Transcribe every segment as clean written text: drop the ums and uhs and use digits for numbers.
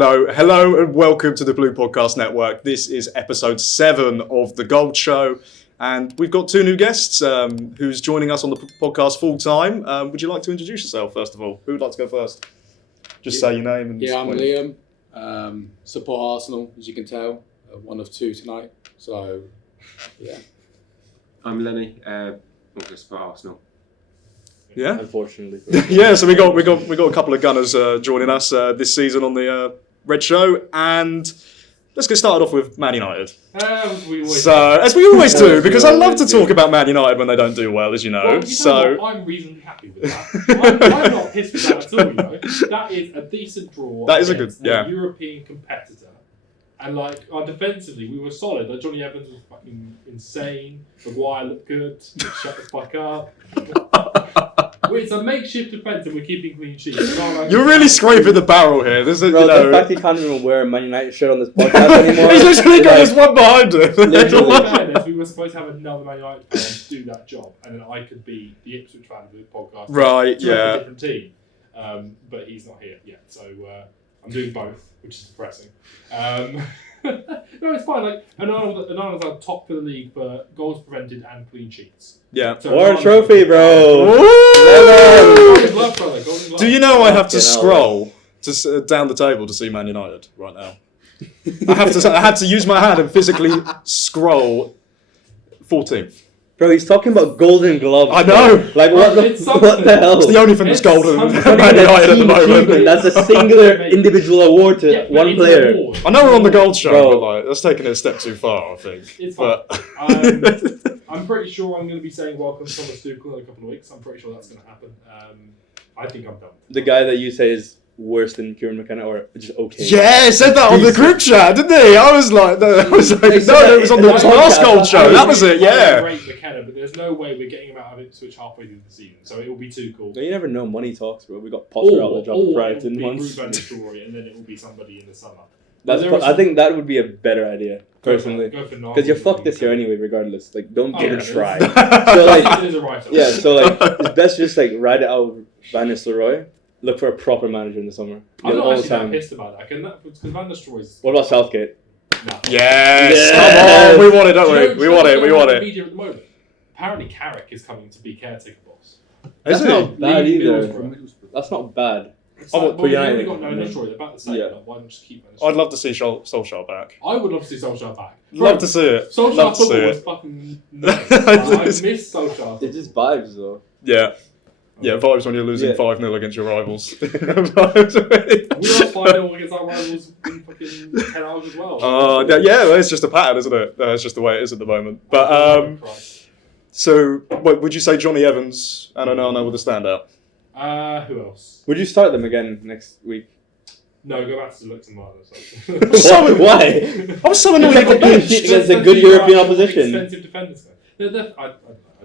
No, hello and welcome to the Blue Podcast Network. This is episode 7 of The Gold Show. And we've got 2 new guests who's joining us on the podcast full time. Would you like to introduce yourself, first of all? Who would like to go first? Just say your name. And I'm Liam. Support Arsenal, as you can tell. One of 2 tonight. So, yeah. I'm Lenny. Not going to support Arsenal. Yeah, unfortunately. Yeah, so we got a couple of Gunners joining us this season on the Red Show, and let's get started off with Man United. As we always do, because I love to talk about Man United when they don't do well, as you know. Well, what? I'm reasonably happy with that. I'm not pissed with that at all. You know, that is a decent draw. That is a good, European competitor. And defensively, we were solid. Like Johnny Evans was fucking insane. Maguire looked good. Shut the fuck up. It's a makeshift defence and we're keeping clean sheets. You're really scraping the barrel here. The fact he can't even wear a Man United shirt on this podcast anymore. He's literally got his one behind him. In fairness, we were supposed to have another Man United fan to do that job, and then I could be the Ipswich fan of the podcast. Right, yeah. A different team. But he's not here yet, so I'm doing both, which is depressing. No, it's fine. Onana's our top for the league for goals prevented and clean sheets. Yeah. So or a trophy, bro. Do you know I have to scroll down the table to see Man United right now? I had to use my hand and physically scroll 14th. Bro, he's talking about Golden Gloves. I know. Like, what the hell? It's the only thing that's golden Man United at the moment. That's a singular individual award to one player. I know we're on the Gold Show, but that's taking it a step too far, I think. It's fine. I'm pretty sure I'm going to be saying welcome to Thomas Tuchel in a couple of weeks. I'm pretty sure that's going to happen. I think I'm done. The guy that you say is worse than Kieran McKenna, or just okay? Yeah, he said that on the group chat, didn't he? I was like, it was on the last Gold Show. That was it, yeah. Great McKenna, but there's no way we're getting him out of Ipswich halfway through the season, so it will be too cool. You never know. Money talks, bro. We got Potter out of the job for Brighton once. And then it will be somebody in the summer. I think that would be a better idea, personally. Because you're fucked this year anyway, regardless. Like, don't even try. So it's best just ride it out with Van Nistelrooy. Look for a proper manager in the summer. I'm not actually that pissed about that. Because Van Nistelrooy's... What about Southgate? No. Yes! Come on! We want it, don't we? We want it. Media at the moment. Apparently Carrick is coming to be caretaker boss. That's not bad either. That's not bad. We've only got no Nistelrooy. They're about the same. Why not just keep Van Nistelrooy? I'd love to see Solskjaer back. I would love to see Solskjaer back. Love to see it. Solskjaer football was fucking nuts. I miss Solskjaer. It's just vibes, though. Yeah. Yeah, vibes when you're losing 5-0 against your rivals. We lost 5-0 against our rivals in fucking 10 hours as well. It's just a pattern, isn't it? It's just the way it is at the moment. But so, would you say Johnny Evans and Onana were the standout? Who else? Would you start them again next week? No, go back to Luxembourg. Why? I was so annoyed against a good European opposition. Expensive defenders. I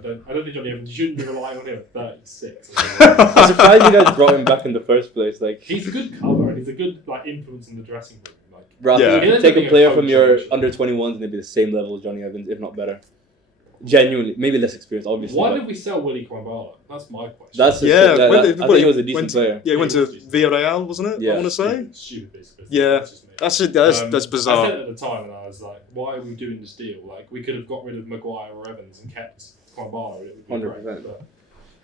don't think Johnny Evans. You shouldn't be relying on him at 36. I'm surprised you guys brought him back in the first place. He's a good cover and he's a good influence in the dressing room. Take a player from your under 21s and they'd be the same level as Johnny Evans, if not better. Genuinely, maybe less experience, obviously. Why did we sell Willy Kwambala? That's my question. I think he was a decent player. Yeah, he went to Villarreal, wasn't it? Yeah. I want to say. Stupid piece of business. Yeah, that's bizarre. I said it at the time, and I was like, "Why are we doing this deal? We could have got rid of Maguire or Evans and kept Kwambala. It would be 100%. Great." But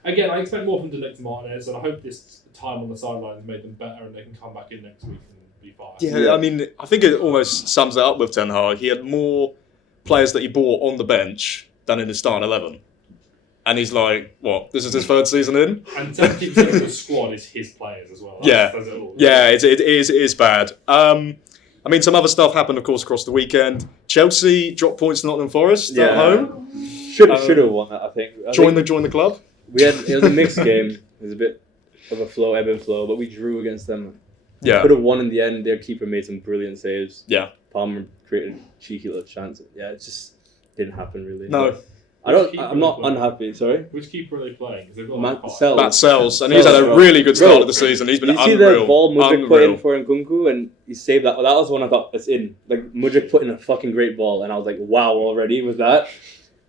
again, I expect more from Delect Martinez, and I hope this time on the sidelines made them better, and they can come back in next week and be fine. Yeah, I mean, I think it almost sums it up with Ten Hag. He had more players that he bought on the bench than in his starting 11. And he's like, what? This is his 3rd season in? And 70% of the squad is his players as well. It is bad. I mean, some other stuff happened, of course, across the weekend. Chelsea dropped points to Nottingham Forest at home. Should have won that, I think. Join the club. It was a mixed game. It was a bit of a ebb and flow, but we drew against them. Yeah. Could have won in the end. Their keeper made some brilliant saves. Yeah. Palmer created a cheeky little chance. Yeah, it just didn't happen really. No. I'm not unhappy, sorry. Which keeper are they playing? Because they've got Matt Sells, and he's had a really good start of the season. He's been unreal. You see the ball Mudryk put in for Nkunku, and he saved that. Well, that was the one I thought that's in. Mudryk put in a fucking great ball, and I was like, wow, already with that.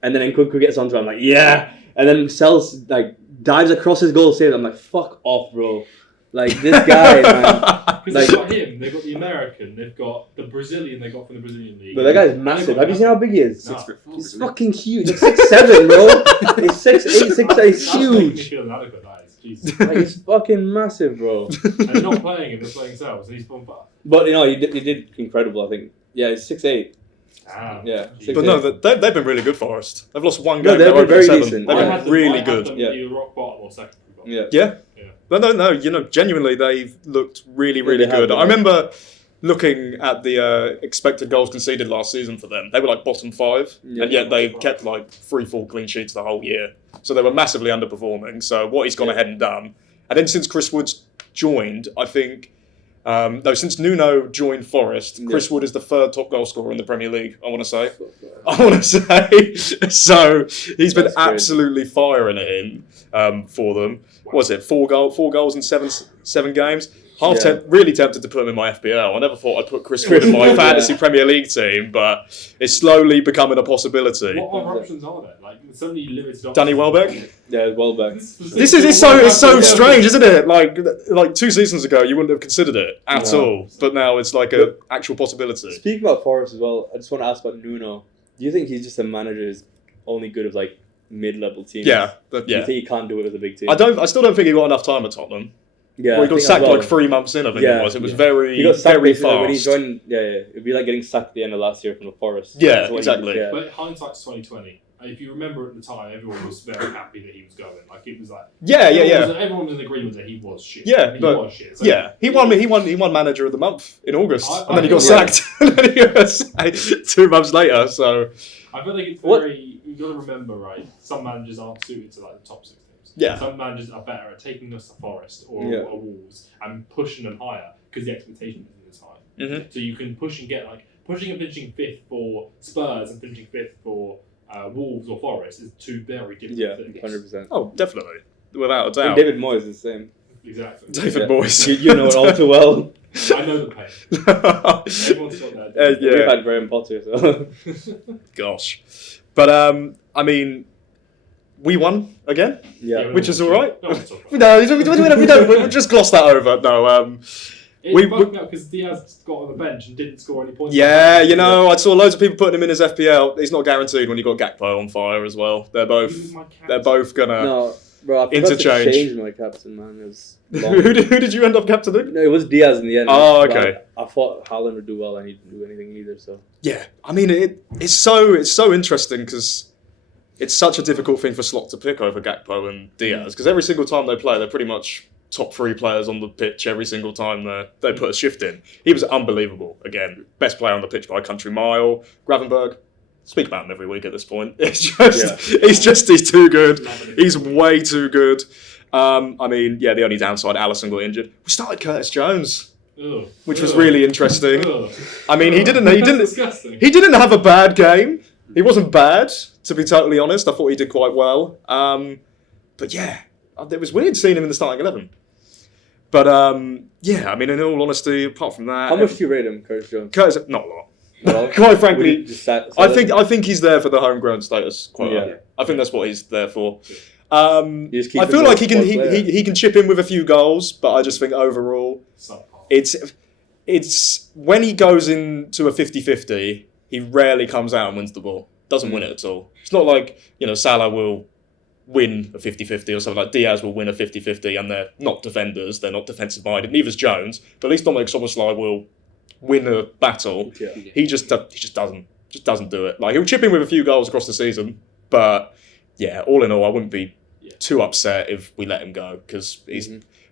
And then Nkunku gets onto it, I'm like, yeah. And then Sells dives across his goal, saves. I'm like, fuck off, bro. Like this guy, man. Because Like- they've got him, they've got the American, they've got the Brazilian they got from the Brazilian league. But that guy's massive. Have you seen how big he is? No. 6'4", He's isn't he? fucking huge. He's 6'7", bro. He's 6'8", 6'8". He's That's making me huge. feel inadequate, that is. Jesus. Like, he's fucking massive, bro. And they're not playing him, they're playing themselves, and he's bummed back. But you know, he did incredible. I think. Yeah, he's 6'8". Damn. Yeah. Jesus. But no, they've been really good for us. They've lost one No, game. they've they're been over very 7. decent. They've I been had them, really I had good. them Yeah. either rock bottom or second. Yeah. Yeah. Yeah. No. You know, genuinely, they've looked really, Yeah, really they have, good. yeah. I remember looking at the expected goals conceded last season for them. They were like bottom 5, Yeah. and yet they kept like 3-4 clean sheets the whole year. So they were massively underperforming. So what he's gone ahead and done, and then since Chris Wood's joined, I think. Since Nuno joined Forest, Chris Wood is the 3rd top goal scorer in the Premier League. I want to say. So he's been That's great. absolutely firing it in for them. What was it 4 goals in seven games? Really tempted to put him in my FPL. I never thought I'd put Chris Wood in my Yeah. fantasy Premier League team, but it's slowly becoming a possibility. What other options are there? Like, there's so many limited options. Danny Welbeck. Yeah, well back. This is it's so strange, isn't it? Like 2 seasons ago, you wouldn't have considered it at No. all, but now it's like an actual possibility. Speaking about Forest as well, I just want to ask about Nuno. Do you think he's just a manager who's only good at like mid-level teams? Yeah, Do you think he can't do it with a big team? I still don't think he got enough time at Tottenham. Yeah, Well, he I got think sacked as well. like 3 months in, I think Yeah, it was. It was yeah. very, He got sacked very basically when he fast. joined. Yeah, it'd be like getting sacked at the end of last year from the Forest. Yeah, That's what he exactly. did, yeah. But hindsight's 2020. If you remember at the time, everyone was very happy that he was going. Like it was like Yeah. Everyone was in agreement that he was shit. Yeah, he but- was shit. So Yeah, he won Manager of the Month in August, and then he got yeah. sacked. And then he got sacked 2 months later. So I feel like it's What- very. You got to remember, right? Some managers aren't suited to like the top 6 teams. Yeah. Some managers are better at taking us to Forest or Wolves and pushing them higher because the expectation isn't as high. Mhm. So you can push and get like pushing and finishing 5th for Spurs and finishing 5th for Wolves or Forest is 2 very different Yeah, things. 100%. oh, definitely, without a And doubt. David Moyes is the same. Exactly. David Yeah. Moyes. You know it all too well. I know the pain. Everyone's got that. Yeah. We've had Graham Potter, so. Gosh, but I mean, we won again, Yeah. which is all right. No one's talking about No, we don't. We just gloss that over. No, it. we- It bugged me out because Diaz got on the bench and didn't score any points. yeah, you know, I saw loads of people putting him in his FPL. He's not guaranteed when you got Gakpo on fire as well. They're He was both my captain. they're both gonna. No, bro, I forgot Interchange. to change my captain, man. It was long. who did you end up captaining? No, it was Diaz in the end. Oh, but okay. I thought Haaland would do well, and he didn't do anything either. So Yeah, I mean it's so interesting because it's such a difficult thing for Slot to pick over Gakpo and Diaz because every single time they play, they're pretty much top 3 players on the pitch every single time they put a shift in. He was unbelievable. Again, best player on the pitch by a country mile. Gravenberg, speak about him every week at this point. It's just he's too good. He's way too good. I mean, yeah, the only downside, Alisson got injured. We started Curtis Jones, Ugh. which was Ugh. really interesting. Ugh. I mean, he didn't Disgusting. he didn't have a bad game. He wasn't bad, to be totally honest. I thought he did quite well. But yeah, it was weird seeing him in the starting 11. But yeah, I mean, in all honesty, apart from that, how much do you rate him, Curtis Jones? Curtis, not a lot. Well, Quite would frankly, he just sat I think he's there for the homegrown status. Quite Yeah. well. I think that's what he's there for. You just keep I him feel as like a squad player. he can chip in with a few goals, but I just think overall it's when he goes into a 50-50, he rarely comes out and wins the ball. Doesn't win it at all. It's not like, Salah will win a 50-50 or something like Diaz will win a 50-50 and they're not defenders, they're not defensive minded, neither's Jones, but at least Dominic Szoboszlai will win a battle. Yeah. He just doesn't do it. Like he'll chip in with a few goals across the season, but yeah, all in all, I wouldn't be too upset if we let him go because he's.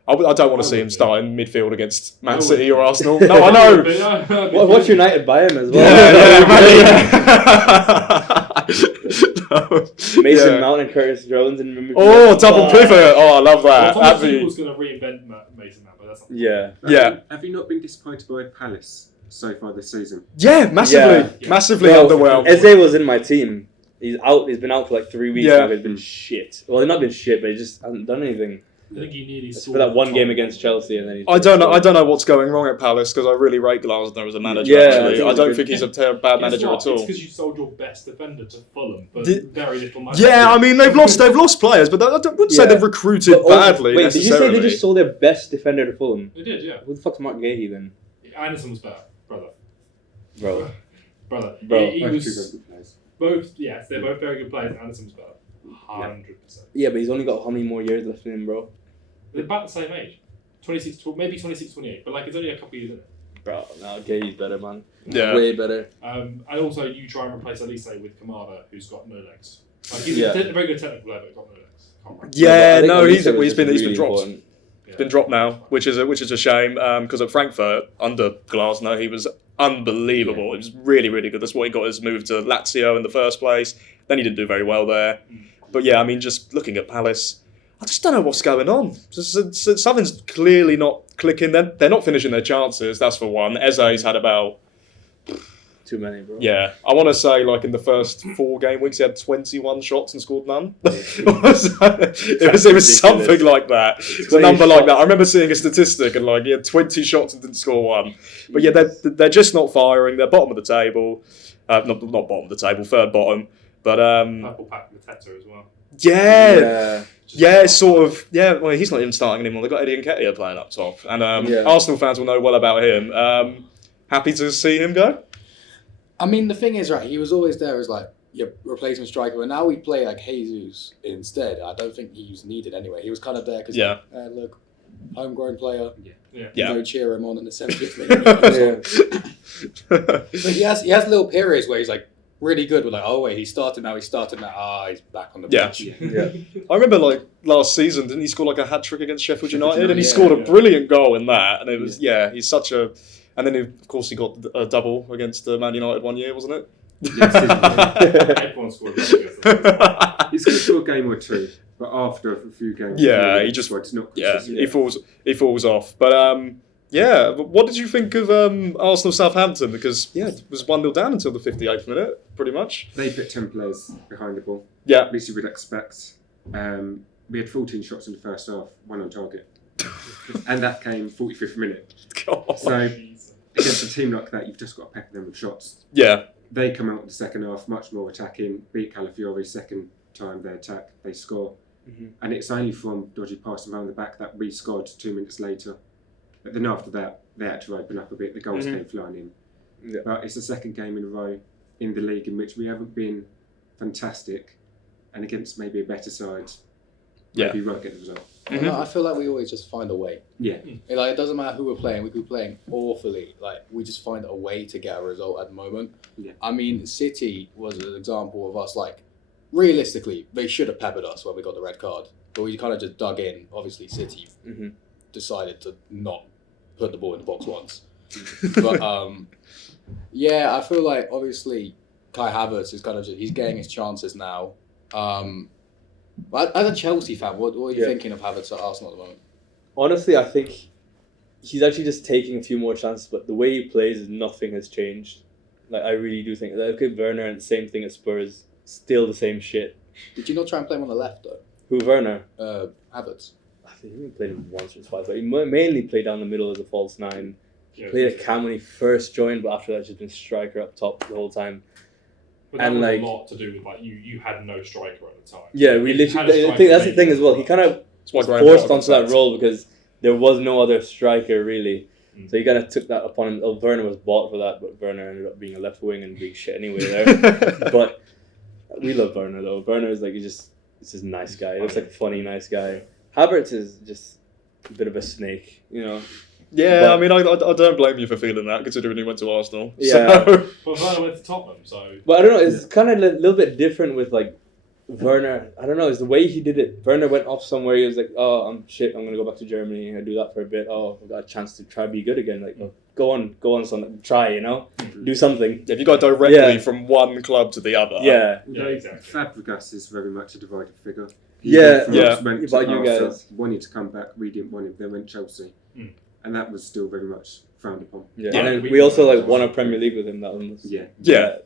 I don't want to see him start in midfield against Man City or Arsenal. No, I know. What's United buy him as well? Mason Mount and Curtis Jones and Oh, double pivot! Oh, I love that. Thomas That'd be- Tuchel's going to reinvent Mason Mount, but that's not. Yeah. Yeah. Have you not been disappointed by Palace so far this season? Yeah, massively Well, underwhelmed. Eze was in my team. He's out. He's been out for like 3 weeks Yeah. now. He's been shit. Well, he's not been shit, but he just hasn't done anything. I think he nearly for that one game against Chelsea, and then he's I don't know what's going wrong at Palace because I really rate Glasner as a manager. Yeah, actually, I don't good. think he's a bad manager at all. It's because you sold your best defender to Fulham for very little money. Yeah, I mean they've lost players, but I wouldn't say they've recruited badly. Wait, did you say they necessarily. just sold their best defender to Fulham? They did, yeah. Who the fuck's Mark Gahey then? Anderson was better, brother. Bro. He was both. Yes, they're both very good players. Anderson was better, 100%. Yeah, but he's only got how many more years left in him, bro? They're about the same age, 26, maybe 26, 28. But like it's only a couple of years in it. Bro, no, Gahey's better, man. Yeah. Way better. And also you try and replace Elise with Kamada, who's got no legs. Like he's Yeah. a very good technical player, but got no legs. Can't remember. Yeah, no, Elise was he's been really dropped. important. He's been dropped now, which is a shame because at Frankfurt under Glasner he was unbelievable. He was really really good. That's what he got his move to Lazio in the first place. Then he didn't do very well there. But yeah, I mean, just looking at Palace, I just don't know what's going on. Something's clearly not clicking. They're not finishing their chances. That's for one. Eze's had about. Too many, bro. Yeah, I want to say like in the first 4 game weeks he had 21 shots and scored none. it was something like that. It's a number like that. I remember seeing a statistic and like he had 20 shots and didn't score one. But yeah, they're just not firing. They're bottom of the table. Not bottom of the table, third bottom. But Purple pack Mateta as well. yeah, it's sort of Well, he's not even starting anymore. They've got Eddie Nketiah playing up top, and Arsenal fans will know well about him. Happy to see him go. I mean, the thing is, right, he was always there as like your replacement striker, but now we play like Jesus instead. I don't think he was needed anyway. He was kind of there because, look, homegrown player. Yeah. Go cheer him on in the 70th minute. But he has little periods where he's like really good. We're like, oh wait, he started now. He's back on the pitch. Yeah. I remember like last season, didn't he score like a hat trick against Sheffield United? And he Yeah. scored a brilliant goal in that. And it was he's such a. And then of course he got a double against Man United one year, wasn't it? Everyone scored. He's going to score a game or two, but after a few games, He just not he falls off. But but what did you think of Arsenal Southampton? Because it was 1-0 down until the 58th minute, pretty much. They put 10 players behind the ball. Yeah. At least you would expect. We had 14 shots in the first half, 1 on target, and that came 45th minute. God. So against a team like that, you've just got to pepper them with shots. Yeah. They come out in the second half much more attacking, beat Calafiori second time they attack, they score. Mm-hmm. And it's only from dodgy passing around the back that we scored 2 minutes later. But then after that, they had to open up a bit, the goals came flying in. Yeah. But it's the second game in a row in the league in which we haven't been fantastic, and against maybe a better side, maybe we won't get the result. Mm-hmm. No, I feel like we always just find a way. Yeah. It doesn't matter who we're playing. We could be playing awfully. Like we just find a way to get a result at the moment. Yeah. I mean, City was an example of us. Like realistically, they should have peppered us when we got the red card, but we kind of just dug in. Obviously, City decided to not put the ball in the box once. But I feel like obviously Kai Havertz is he's getting his chances now. But as a Chelsea fan, what are you thinking of Havertz at Arsenal at the moment? Honestly, I think he's actually just taking a few more chances, but the way he plays, nothing has changed. Like, I really do think. Look at Werner, and the same thing at Spurs. Still the same shit. Did you not try and play him on the left, though? Who, Werner? Havertz. I think he only played him once or twice, but he mainly played down the middle as a false 9. He played at Cam when he first joined, but after that, just been striker up top the whole time. But that And was like, a lot to do with you had no striker at the time. yeah, we literally. I think that's the thing as well. He kind of was forced onto that role because there was no other striker really. So he kind of took that upon him. Werner was bought for that, but Werner ended up being a left wing and being shit anyway there. But we love Werner though. Werner is like he's just a nice guy. He looks like a funny, nice guy. Havertz is just a bit of a snake, you know. Yeah, But- I mean, I don't blame you for feeling that, considering he went to Arsenal. Yeah. So. But Werner went to Tottenham, so. But I don't know. It's kind of a little bit different with like Werner. I don't know. It's the way he did it. Werner went off somewhere. He was like, "Oh, I'm shit. I'm gonna go back to Germany and do that for a bit. Oh, I've got a chance to try to be good again. Like, oh, go on, son. Try, you know, do something." If you go directly from one club to the other. Yeah. Yeah, exactly. Fabregas is very much a divided figure. Yeah. Went to About you Barca, guys. wanted to come back. We didn't want him. Then went Chelsea, and that was still very much frowned upon. Yeah. Yeah, And then we- we also like won a Premier League with him. That one was. Yeah. Yeah.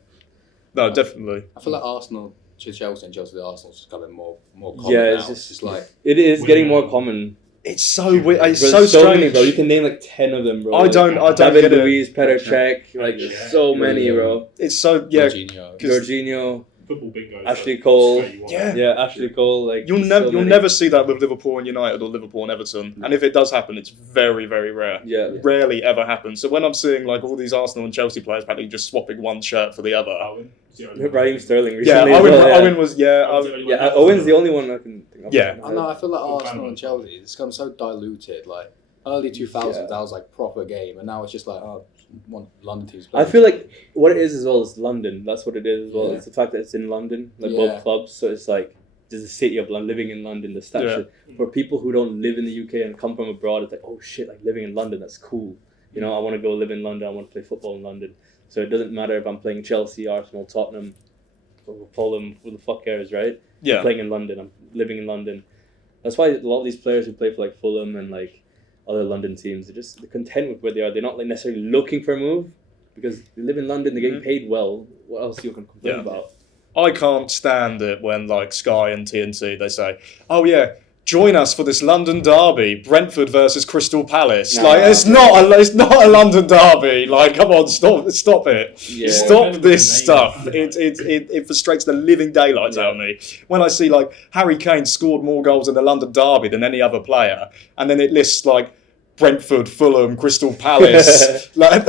No, definitely. I feel like Arsenal Chelsea and Chelsea Arsenal's just becoming more common Yeah, now. it's It's just like It is getting more common. It's so weird. It's Bro, so there's strange. many, bro. You can name like 10 of them, bro. I don't David get it. Luiz, Petr Cech, like Yeah. so many, bro. It's so yeah. Jorginho. Jorginho, Football bingo. Ashley Cole. Yeah. yeah, Ashley Cole, like You'll so you'll many. never see that with Liverpool and United or Liverpool and Everton. And if it does happen, it's very, very rare. Yeah, Rarely ever happens. So when I'm seeing like all these Arsenal and Chelsea players practically just swapping one shirt for the other. Owen. Raheem Sterling Yeah, recently. as Owen, well, yeah. Owen was Yeah, Owen's the only one I can think of. Yeah. I know. I feel like Good Arsenal fan. and Chelsea, it's become so diluted. Like early 2000s, Yeah. that was like proper game, and now it's just like one London teams. I feel like what it is as well is London. That's what it is as well. Yeah. It's the fact that it's in London, like Yeah. both clubs. So it's like there's a city of living in London. The statue for people who don't live in the UK and come from abroad. It's like, oh shit, like living in London, that's cool. You know, I want to go live in London. I want to play football in London. So it doesn't matter if I'm playing Chelsea, Arsenal, Tottenham, or Fulham. Who the fuck cares, right? Yeah. I'm playing in London. I'm living in London. That's why a lot of these players who play for like Fulham and like other London teams, they're content with where they are. They're not like necessarily looking for a move because they live in London. They're getting paid well. What else you can complain Yeah. about? I can't stand it when like Sky and TNT they say, "Oh yeah, join us for this London derby, Brentford versus Crystal Palace." Nah. Like it's not a London derby. Like come on, stop it. Yeah. Stop this Name. stuff. It frustrates the living daylights out of me when I see like Harry Kane scored more goals in the London derby than any other player, and then it lists like Brentford, Fulham, Crystal Palace. Like,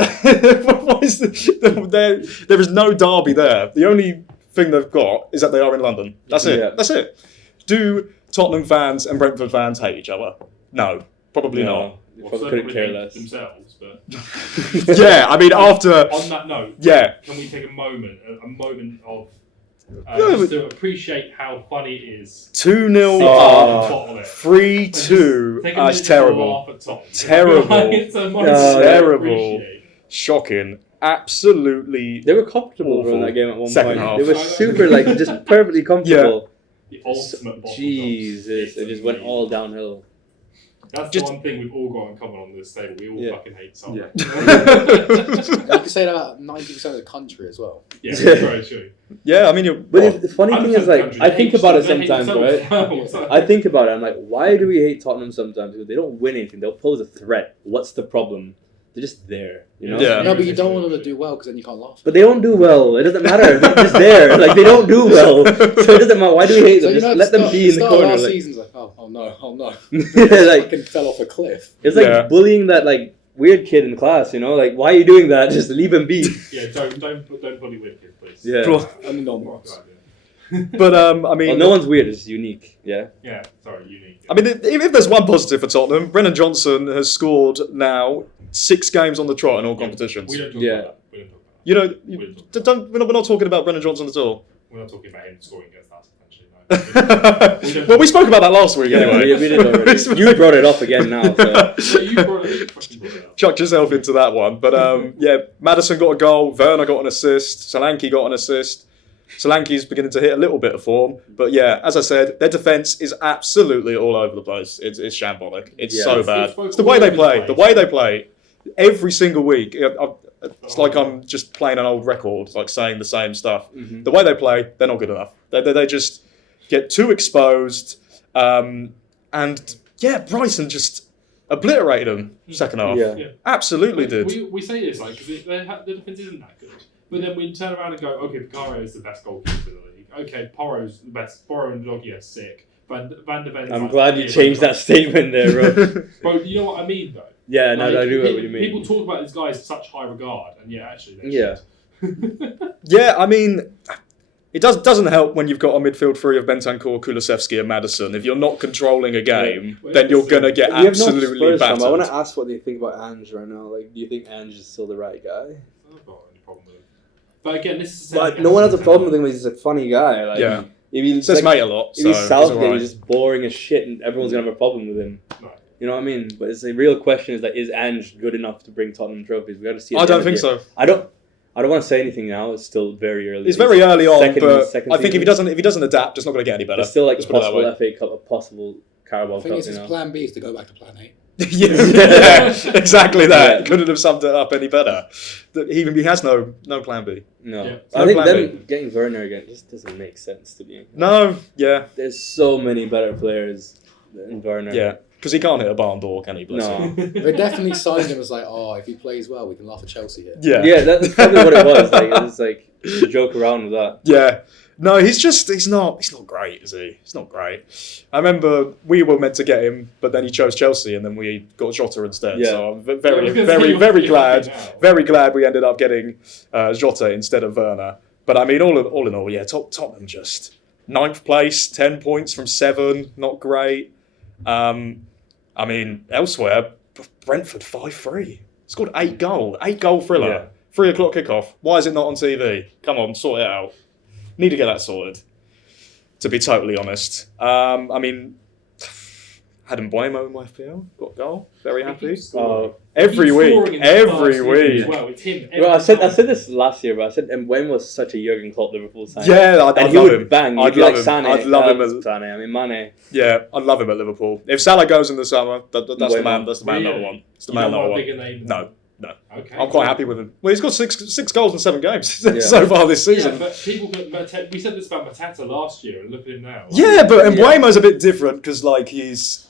what is there is no derby there. The only thing they've got is that they are in London. That's it. Yeah. That's it. Do Tottenham fans and Brentford fans hate each other? No, probably not. They Well, probably couldn't certainly care hate less. themselves, but Yeah, I mean after on that note, yeah. can we take a moment of Yeah, just to appreciate how funny it is? 2-0 Oh. up, Bottle it. 3-2. Take a That's minute to terrible. laugh at Tottenham. Terrible. It's a moment Oh, to terrible. appreciate. Shocking. Absolutely. They were comfortable Awful. in that game at one Second point. half. They were super like just perfectly comfortable. The ultimate bottle Jesus, tops. it just went all downhill. That's Just- the one thing we've all got in common on this table. We all Yeah. fucking hate Tottenham. You can say that about 90% of the country as well. Yeah, very true. Yeah, I mean you're But the funny thing is, like, 100% I think about it they hate sometimes, right? themselves. I think about it. I'm like, why do we hate Tottenham sometimes? Because they don't win anything. They'll pose a threat. What's the problem? They're just there, you know. Yeah. No, but you don't want them to do well because then you can't laugh. But they don't do well. It doesn't matter. They're just there. Like they don't do well. So it doesn't matter. Why do we hate them? Just let them be in the corner. Last Like, season's like, oh no. like Fucking fell off a cliff. it's like Yeah. bullying that like weird kid in class. You know, like why are you doing that? Just leave him be. Yeah, don't bully weird kids, please. Yeah. Only non-box. But I mean Well, no one's weird. It's unique. Yeah. Yeah, sorry, unique. I mean, if there's one positive for Tottenham, Brennan Johnson has scored now 6 games on the trot in all competitions. We don't talk Yeah. about that. We don't talk about You know, that. We don't talk about we're not talking about Brennan Johnson at all. We're not talking about him scoring against us, essentially. No. Well, we spoke about that last week anyway. we did already. You brought it up again now. So. So you brought it, fucking brought it up. Chucked yourself into that one. But yeah, Maddison got a goal, Werner got an assist, Solanke got an assist. Solanke's beginning to hit a little bit of form. But yeah, as I said, their defence is absolutely all over the place. It's shambolic. It's Yeah. so It's bad. both It's the way they all over the play. place. The way they play. Every single week. It's like I'm just playing an old record, like saying the same stuff. Mhm. The way they play, they're not good enough. They just get too exposed. And yeah, Brighton just obliterated them second half. Yeah. Yeah. Absolutely did. We say this like because the defense isn't that good, but then we turn around and go, okay, Vicario is the best goalkeeper in the league. Okay, Porro's the best. Porro and Logia are sick. Van der Ven's I'm like, glad you yeah, changed that statement there, bro. Bro, you know what I mean though. Yeah, no, Like, I do get people, what you mean. People talk about these guys in such high regard, and yeah, actually, they Yeah. should. Yeah, I mean, it doesn't help when you've got a midfield three of Bentancur, Kulusevski, and Maddison. If you're not controlling a game, Yeah. then you're gonna get We have no absolutely Spurs fan, battered. but I want to ask what they think about Ange right now. Like, do you think Ange is still the right guy? I've got any problem with it. But again, this is. But no one has a problem with him. He's just a funny guy. Like, Yeah. If he's Says like, mate a lot. if So he's it's Southgate, alright. he's just boring as shit, and everyone's gonna have a problem with him. Right. You know what I mean? But it's a real question: is that is Ange good enough to bring Tottenham trophies? We got to see. at I the don't end of think the year. so. I don't want to say anything now. It's still very early. It's very early on, second but season. I think if he doesn't adapt, it's not going to get any better. It's still like Let's put it that possible way. FA Cup, a possible Carabao I think Cup. it's his plan B is to go back to plan A. yeah, exactly that. Couldn't have summed it up any better. He has no plan B. No. Yeah. I think plan them getting Werner again just doesn't make sense to me. No, yeah, There's so many better players than Werner. yeah. Because he can't hit a barn door, can he? Bless him. No. They definitely signed him as like, oh, if he plays well, we can laugh at Chelsea here. Yeah, Yeah, that's probably what it was. Like it was like to joke around with that. yeah. No, he's not great, is he? He's not great. I remember we were meant to get him, but then he chose Chelsea, and then we got Jota instead. Yeah. So I'm very glad we ended up getting Jota instead of Werner. But I mean, all in all, yeah, Tottenham just 9th place, 10 points from 7, not great. I mean, elsewhere, Brentford 5-3. Scored 8 goal thriller. Yeah. 3 o'clock kickoff. Why is it not on TV? Come on, sort it out. Need to get that sorted, to be totally honest. I mean, had Mbuemo in my FPL, got a goal, very happy. Every week. Well, it's him. Well, I said this last year, but I said Mbuemo was such a Jurgen Klopp Liverpool signing. Yeah, I'd and he love would him. bang. I'd He'd love like him. Sané. I'd love him. Sané. I mean, Mane. Yeah, I'd love him at Liverpool. If Salah goes in the summer, that's the man. That's the man Really? that I want. It's the You man don't that I want a want. bigger name? No. Okay. I'm quite happy with him. Well, he's got six goals in 7 games Yeah. so far this Yeah, season. but we said this about Matata last year, and look at him now. Yeah, but Mbuemo's a bit different because like he's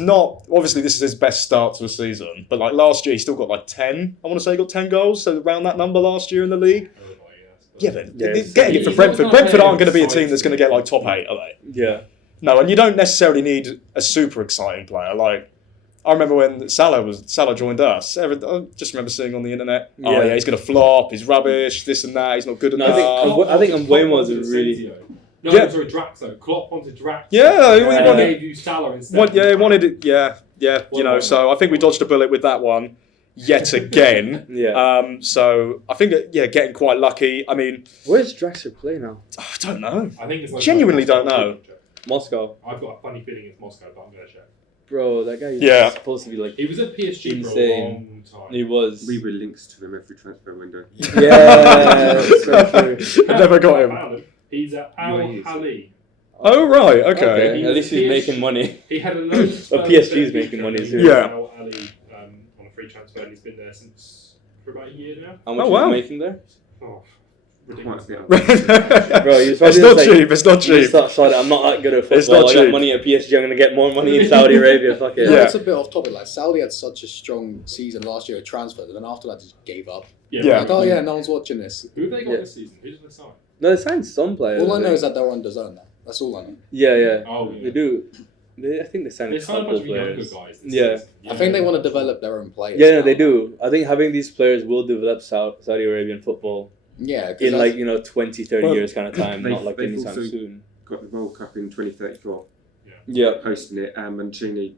not, obviously this is his best start to the season, but like last year he still got like 10. I want to say he got 10 goals, so around that number last year in the league. Yeah, but getting it for Brentford. Brentford aren't going to be a team that's going to get like top 8, are they? Yeah. No, and you don't necessarily need a super exciting player. Like I remember when Salah joined us. I just remember seeing on the internet, oh yeah, he's going to flop. He's rubbish. This and that. He's not good enough. I think Mbuemo is a really. No, Yeah. sorry, Draxo. Klopp wanted Draxo. Yeah, he and wanted- gave you Salah instead. He wanted it. Yeah. You know, so I think we dodged a bullet with that one yet again. Yeah. So I think getting quite lucky. I mean, Where's Draxler play now? I don't know. I think it's like Genuinely don't know. Moscow. I've got a funny feeling it's Moscow, but I'm going to check. Bro, that guy is Yeah. supposed to be like. He was at PSG for a Insane. long time. He was. We were links to him every transfer window. Yeah, so true. I never got I him. found He's at Al Hali. Oh right, okay. Okay. He At was least he's PSG making money. He had a load of But PSG is making money too. Yeah. Al Ali on a free transfer, and he's been there since for about a year now. How much Oh, wow. he's making there? Oh, Quite ridiculous. a bit. Bro, he's It's probably not just like, cheap. It's not He just cheap. thought, sorry, I'm not that good at football. It's not I cheap. got money at PSG. I'm gonna get more money in Saudi Arabia. Fuck it. Yeah, Yeah. it's a bit off topic. Like Saudi had such a strong season last year at transfer, and then after that just gave up. Yeah. Like, oh yeah, no one's watching this. Who have they got Yeah. this season? Who did they sign? No, they signed some players. All I know think. is that they're under zone now. That's all I know. Yeah. Oh, yeah. They do. I think they signed They a signed a couple bunch of younger players. guys. This Yeah. season. I think they want to develop their own players. Yeah, no, now. they do. I think having these players will develop Saudi Arabian football Yeah, 'cause in that's- 20, 30 Well, years kind of time, they've- not like they've anytime also- soon. Got the World Cup in 2034, Yeah. hosting it. Mancini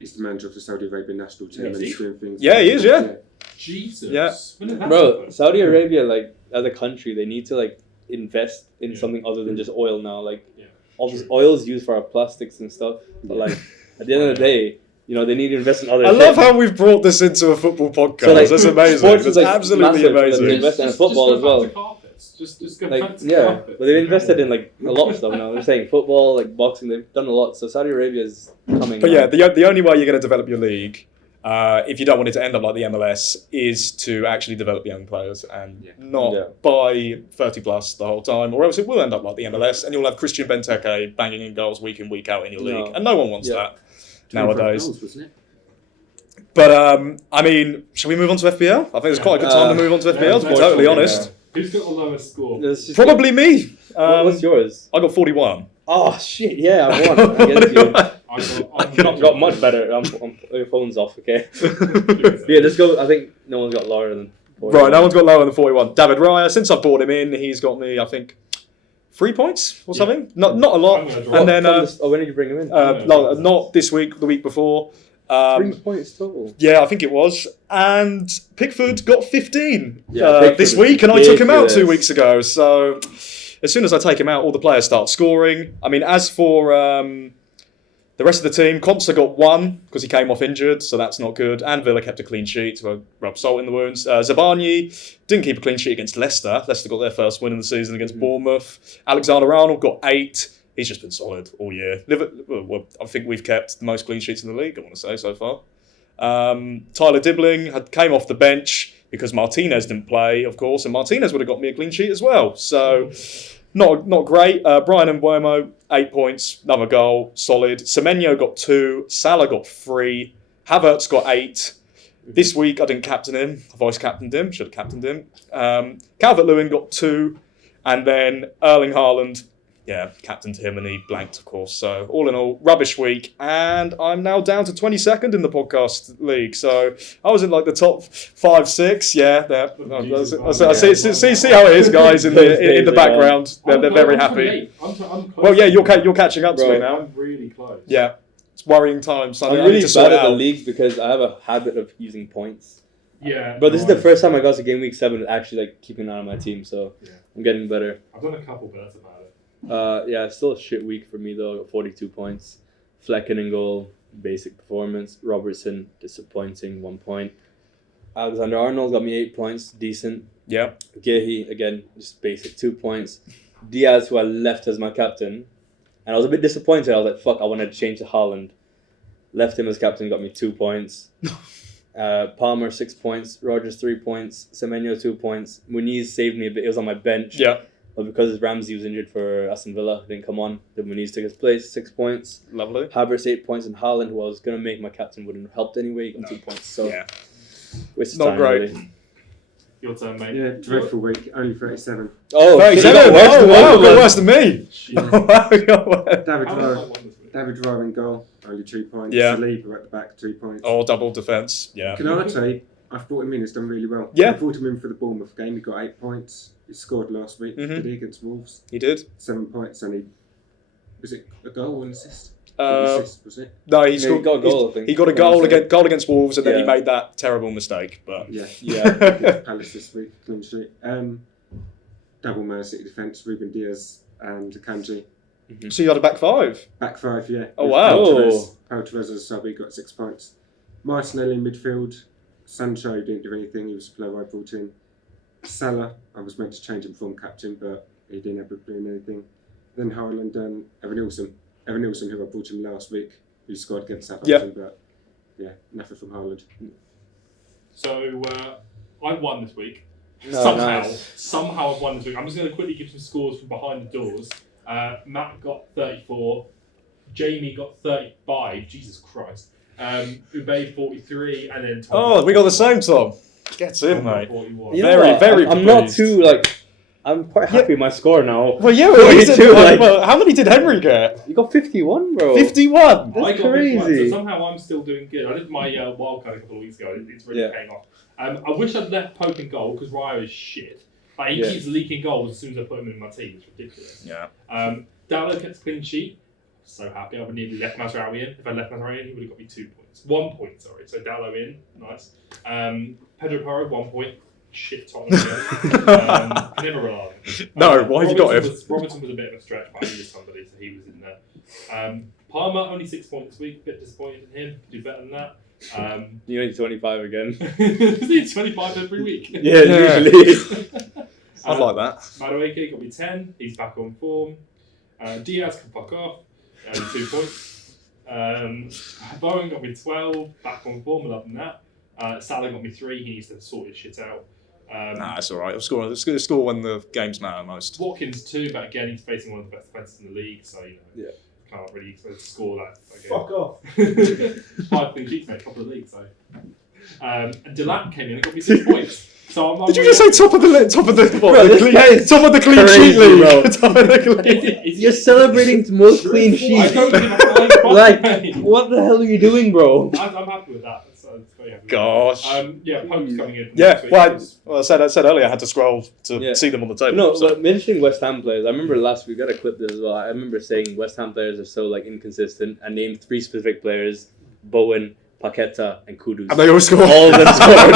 is the manager of the Saudi Arabian national team, Is and he? he's doing things. Yeah, he is, yeah. Jesus. Yeah. When did that Bro, happen? Saudi Arabia, like, as a country, they need to, like, invest in Yeah. something other than just oil now. Like, Yeah. obviously, oil is used for our plastics and stuff, but, like, at the end of the day, they need to invest in other I shit. love how we've brought this into a football podcast. So, like, That's amazing. sports That's is, like, absolutely massive, but amazing. they invest in football go as well. back to carpets. Just go Like, back to yeah, carpets. but they've invested in, like, a lot of stuff now. They're saying football, like, boxing, they've done a lot. So Saudi Arabia is coming. But now. yeah, the only way you're going to develop your league, if you don't want it to end up like the MLS, is to actually develop young players and not buy 30 plus the whole time, or else it will end up like the MLS, and you'll have Christian Benteke banging in goals week in, week out in your league, and no one wants that nowadays. Goals, wasn't it? But I mean, shall we move on to FPL? I think it's quite a good time to move on to FPL, to be totally honest. Who's got the lowest score? Let's just Probably me. what's yours? I got 41. Oh, shit, yeah, I won against you. I've Got much better. Your phone's off, okay? Yeah, let's go. I think no one's got lower than 41. Right, no one's got lower than 41. David Raya, since I brought him in, he's got me, I think, 3 points or something. Not a lot. I'm gonna draw. And then when did you bring him in? no, not this week, the week before. 3 points total. Yeah, I think it was. And Pickford got 15 Yeah, Pickford this is week, and I took him out 2 ridiculous. weeks ago. So as soon as I take him out, all the players start scoring. I mean, as for the rest of the team, Konsa got 1 because he came off injured, so that's not good. And Villa kept a clean sheet to rub salt in the wounds. Zabani didn't keep a clean sheet against Leicester. Leicester got their first win of the season against Bournemouth. Alexander-Arnold got 8. he's just been solid all year. Well, I think we've kept the most clean sheets in the league, I want to say, so far. Tyler Dibbling came off the bench because Martinez didn't play, of course, and Martinez would have got me a clean sheet as well. So, not great. Brian Mbuemo, 8 points, another goal, solid. Semenyo got 2, Salah got 3, Havertz got 8. This week I didn't captain him. I voice captained him. Should have captained him. Calvert-Lewin got 2, and then Erling Haaland, captained him and he blanked, of course. So all in all, rubbish week, and I'm now down to 22nd in the podcast league. So I was in like the top 5, 6. Yeah, there. See how it is, guys, in the background. They're very happy. I'm close. Well, yeah, you're catching up to me now. I'm really close. Yeah. It's worrying times. I'm really bad at the leagues because I have a habit of using points. Yeah. But this is the first time I got to game week 7 actually like keeping an eye on my team, so I'm getting better. I've done a couple, but that's about it. Still a shit week for me though. I got 42 points. Flecken in goal, basic performance. Robertson, disappointing, 1 point. Alexander Arnold got me 8 points, decent. Yeah. Gehi, again, just basic, 2 points. Diaz, who I left as my captain. And I was a bit disappointed. I was like, fuck, I wanted to change to Haaland. Left him as captain, got me 2 points. Palmer, 6 points. Rogers, 3 points. Semenyo, 2 points. Muniz saved me a bit. He was on my bench. Yeah. But because Ramsey was injured for Aston Villa, didn't come on. Then Muniz took his place, 6 points. Lovely. Havertz, 8 points. And Haaland, who I was going to make my captain, wouldn't have helped anyway. He got 2 points. So, waste of Not time, great. Really. Your turn, mate. Yeah, dreadful week. Only 37. Oh, 37? you got Worse than me. David Raya in goal, only 2 points. Yeah. Saliba at the back, 2 points. Oh, double defence. Yeah. Canate, I've brought him in. He's done really well. Yeah. I brought him in for the Bournemouth game. He got 8 points. He scored last week. Did he against Wolves? He did. 7 points, and was it a goal or an assist? Assist, was it? No, he got a goal. I think. He got a goal against Wolves, and then he made that terrible mistake. But against Palace this week, clean sheet. Double Man City defence: Ruben Diaz and Akanji. So you had a back 5. Back 5, yeah. Oh wow! Pau Torres as a sub, he got 6 points. Martinelli in midfield. Sancho didn't do anything. He was the player I brought in. Salah, I was meant to change him from captain, but he didn't have to do anything. Then Haaland and Evan Nilsson, who I brought him last week, who scored against Southampton, but nothing from Haaland. So I won this week. No, Somehow I've won this week. I'm just going to quickly give some scores from behind the doors. Matt got 34. Jamie got 35. Jesus Christ. Ube 43, and then Tom. Oh, we got the same, Tom. Gets in, mate. 41. Very. I'm not too I'm quite happy with my score now. Well, yeah. How many did Henry get? You got 51, bro. 51. That's I got crazy. 51, so somehow I'm still doing good. I did my wildcard a couple of weeks ago. It's really paying off. I wish I'd left Pope in goal because Raya is shit. Like, he keeps leaking goals as soon as I put him in my team. It's ridiculous. Yeah. Dallo kept a clean sheet. So happy. I would nearly left Mazraoui in. If I left Mazraoui in, he would have got me 2 points. 1 point, sorry. So Dallo in. Nice. Pedro Porro, 1 point. Shit, Tottenham again. Never rely on him. No, why have you got him? Robinson was a bit of a stretch, but I needed somebody, so he was in there. Palmer, only 6 points this week. A bit disappointed in him. Could do better than that. You need 25 again. He's 25 every week. Yeah, usually. I'd like that. Madueke got me 10. He's back on form. Diaz can fuck off. 2 points. Bowen got me 12. Back on form. Other than that. Salah got me 3. He needs to sort his shit out. Nah, it's all right. Score when the games matter most. Watkins 2, but again, he's facing one of the best defences in the league, so can't really expect to score that. Okay. Fuck off. 5 clean sheets, mate, top of the league. So, and Delap came in and got me 6 points. So I'm Did you just say top of the clean Bro, sheet crazy, league? bro. Top of the clean. You're celebrating the most clean I sheets. don't give a flying fuck, Like, mate. what the hell are you doing, bro? I'm happy with that. So it's very happy. Gosh. Pope's coming in. Yeah, next week. well, I said earlier I had to scroll to see them on the table. No, so. but mentioning West Ham players, I remember last week, we got a clip there as well. I remember saying West Ham players are so inconsistent. I named 3 specific players: Bowen, Paqueta, and Kudus. And they all scored. All of them scored.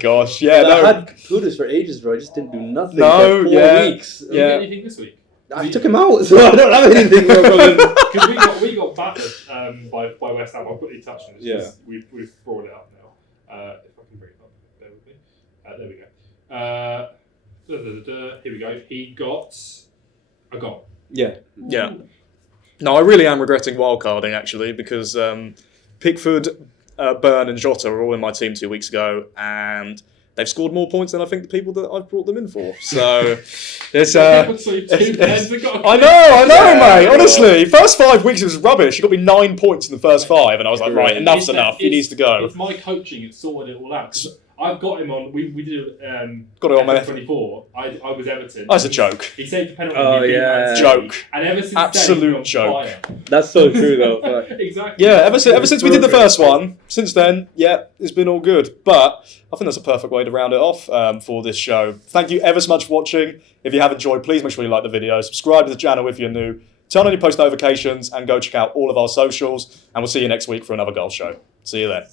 Gosh, yeah. I had Kudus for ages, bro. I just didn't do nothing. No, for 4 yeah. weeks. Did you get anything this week? I took him out, so I don't have anything. Because we got battered by West Ham. I'll quickly touch on this. Yeah. We've brought it up now. If I can bring it up, bear with me. There we go. Here we go. He got a goal. Yeah. Yeah. No, I really am regretting wildcarding actually because Pickford, Byrne, and Jota were all in my team 2 weeks ago, and they've scored more points than I think the people that I've brought them in for. So it's. I know, mate. Honestly, first 5 weeks was rubbish. He got me 9 points in the first 5, and I was like, right, enough's enough. He needs to go. It's my coaching. It's sorted it all out. I've got him on. We did got it on my 24. I was Everton. That's a joke. He saved the penalty. Oh, yeah. Joke. And ever since Absolute then, joke. That's so true, though. Exactly. Yeah, ever since we did the first one, since then, yeah, it's been all good. But I think that's a perfect way to round it off for this show. Thank you ever so much for watching. If you have enjoyed, please make sure you like the video, subscribe to the channel if you're new, turn on your post notifications, and go check out all of our socials. And we'll see you next week for another golf show. See you then.